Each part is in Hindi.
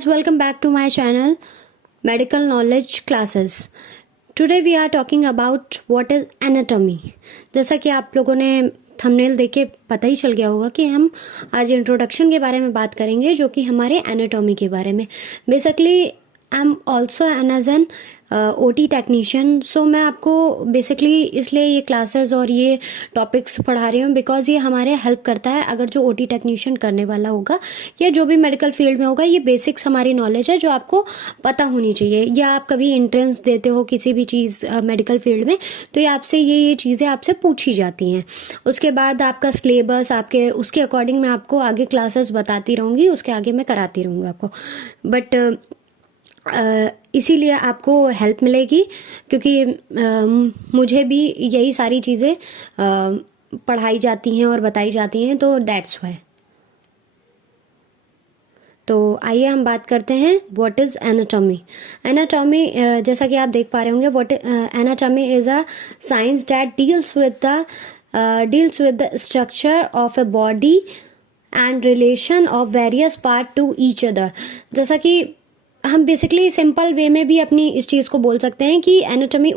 guys, welcome back to my channel Medical Knowledge Classes. Today we are talking about what is anatomy. जैसा कि आप लोगों ने थंबनेल देख के पता ही चल गया होगा कि हम आज इंट्रोडक्शन के बारे में बात करेंगे, जो कि हमारे एनाटॉमी के बारे में. Basically I am also an OT technician. So मैं आपको बेसिकली इसलिए ये क्लासेस और ये टॉपिक्स पढ़ा रही हूँ बिकॉज ये हमारे हेल्प करता है. अगर जो OT टेक्नीशियन करने वाला होगा या जो भी मेडिकल फील्ड में होगा, ये बेसिक्स हमारी नॉलेज है जो आपको पता होनी चाहिए. या आप कभी एंट्रेंस देते हो किसी भी चीज़ मेडिकल फील्ड में, तो ये आपसे ये चीज़ें आपसे पूछी जाती हैं. उसके बाद आपका सिलेबस आपके उसके अकॉर्डिंग मैं आपको आगे क्लासेस बताती रहूँगी, उसके आगे मैं कराती रहूँगी आपको. बट इसीलिए आपको हेल्प मिलेगी क्योंकि मुझे भी यही सारी चीज़ें पढ़ाई जाती हैं और बताई जाती हैं, तो दैट्स वाई. तो आइए हम बात करते हैं व्हाट इज़ एनाटॉमी. एनाटॉमी जैसा कि आप देख पा रहे होंगे, what anatomy is a science that deals with the structure of a body and relation of various part two each other. जैसा कि हम बेसिकली सिंपल वे में भी अपनी इस चीज़ को बोल सकते हैं कि एनाटॉमी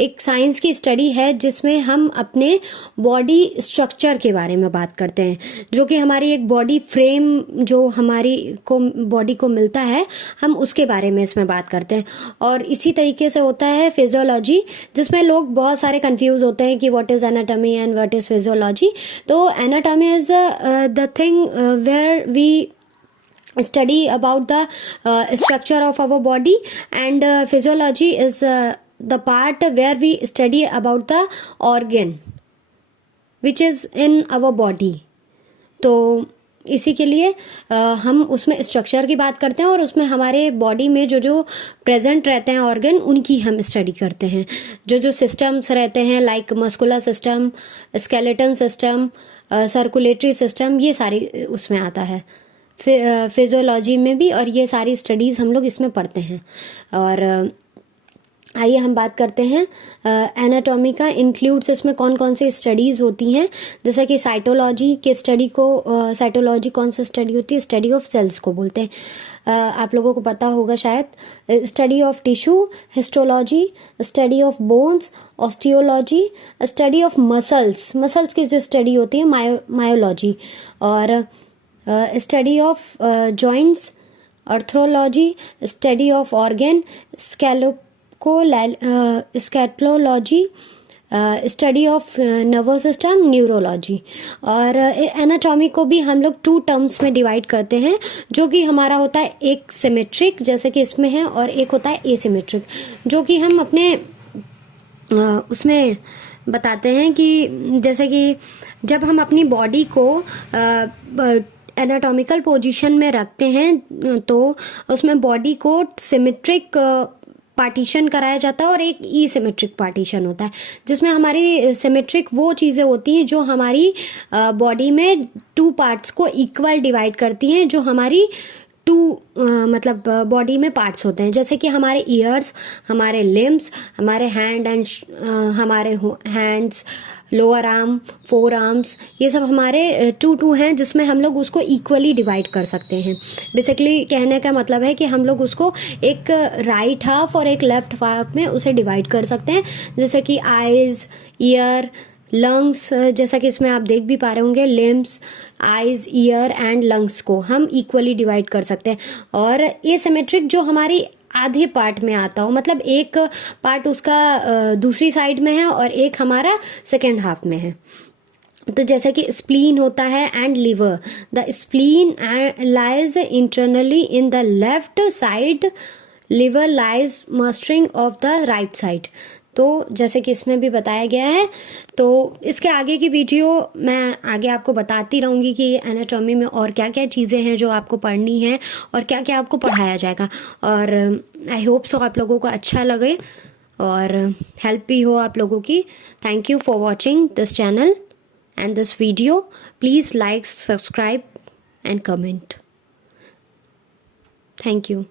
एक साइंस की स्टडी है जिसमें हम अपने बॉडी स्ट्रक्चर के बारे में बात करते हैं, जो कि हमारी एक बॉडी फ्रेम जो हमारी बॉडी को मिलता है, हम उसके बारे में इसमें बात करते हैं. और इसी तरीके से होता है फिजियोलॉजी, जिसमें लोग बहुत सारे कंफ्यूज होते हैं कि what is anatomy and what is physiology. तो anatomy is the thing where we study about the structure of our body, and physiology is the part where we study about the organ which is in our body. तो इसी के लिए हम उसमें स्ट्रक्चर की बात करते हैं और उसमें हमारे बॉडी में जो जो प्रेजेंट रहते हैं ऑर्गन, उनकी हम स्टडी करते हैं. जो जो सिस्टम्स रहते हैं like muscular system, skeleton system, circulatory system, ये सारी उसमें आता है फिजियोलॉजी में भी, और ये सारी स्टडीज़ हम लोग इसमें पढ़ते हैं. और आइए हम बात करते हैं एनाटॉमी का इंक्लूड्स इसमें कौन कौन सी स्टडीज़ होती हैं. जैसे कि साइटोलॉजी के स्टडी को साइटोलॉजी कौन सी स्टडी होती है? स्टडी ऑफ सेल्स को बोलते हैं. आप लोगों को पता होगा शायद. Study of tissue, histology, study of bones, osteology, study of muscles की जो स्टडी होती है मायोलॉजी, और study of joints, arthrology, study of organ, scatology, study of nervous system, neurology. और एनाटॉमी को भी हम लोग 2 टर्म्स में डिवाइड करते हैं, जो कि हमारा होता है एक सिमेट्रिक जैसे कि इसमें है, और एक होता है एसिमेट्रिक, जो कि हम अपने उसमें बताते हैं कि जैसे कि जब हम अपनी बॉडी को एनाटॉमिकल पोजीशन में रखते हैं तो उसमें बॉडी को सिमेट्रिक पार्टीशन कराया जाता है और एक ई सिमेट्रिक पार्टीशन होता है, जिसमें हमारी सिमेट्रिक वो चीज़ें होती हैं जो हमारी बॉडी में 2 पार्ट्स को इक्वल डिवाइड करती हैं, जो हमारी 2 मतलब बॉडी में पार्ट्स होते हैं. जैसे कि हमारे ईयर्स, हमारे लिम्स, हमारे हमारे हैंड्स, लोअर आर्म, 4 आर्म्स, ये सब हमारे 2 हैं, जिसमें हम लोग उसको इक्वली डिवाइड कर सकते हैं. बेसिकली कहने का मतलब है कि हम लोग उसको एक राइट हाफ और एक लेफ्ट हाफ में उसे डिवाइड कर सकते हैं. जैसे कि आइज़, ईयर, लंग्स, जैसा कि इसमें आप देख भी पा रहे होंगे, limbs, eyes, year and lungs को हम इक्वली डिवाइड कर सकते हैं. और ये सिमेट्रिक जो हमारी आधे पार्ट में आता हो, मतलब एक पार्ट उसका दूसरी साइड में है और एक हमारा सेकेंड हाफ में है. तो जैसे कि स्प्लीन होता है and liver. The spleen lies internally in the left side, liver lies mustering of the right side. तो जैसे कि इसमें भी बताया गया है. तो इसके आगे की वीडियो मैं आगे आपको बताती रहूँगी कि एनाटॉमी में और क्या क्या चीज़ें हैं जो आपको पढ़नी है और क्या क्या आपको पढ़ाया जाएगा. और आई होप सो आप लोगों को अच्छा लगे और हेल्प भी हो आप लोगों की. Thank you for watching this channel and this video. Please like, subscribe and comment. Thank you.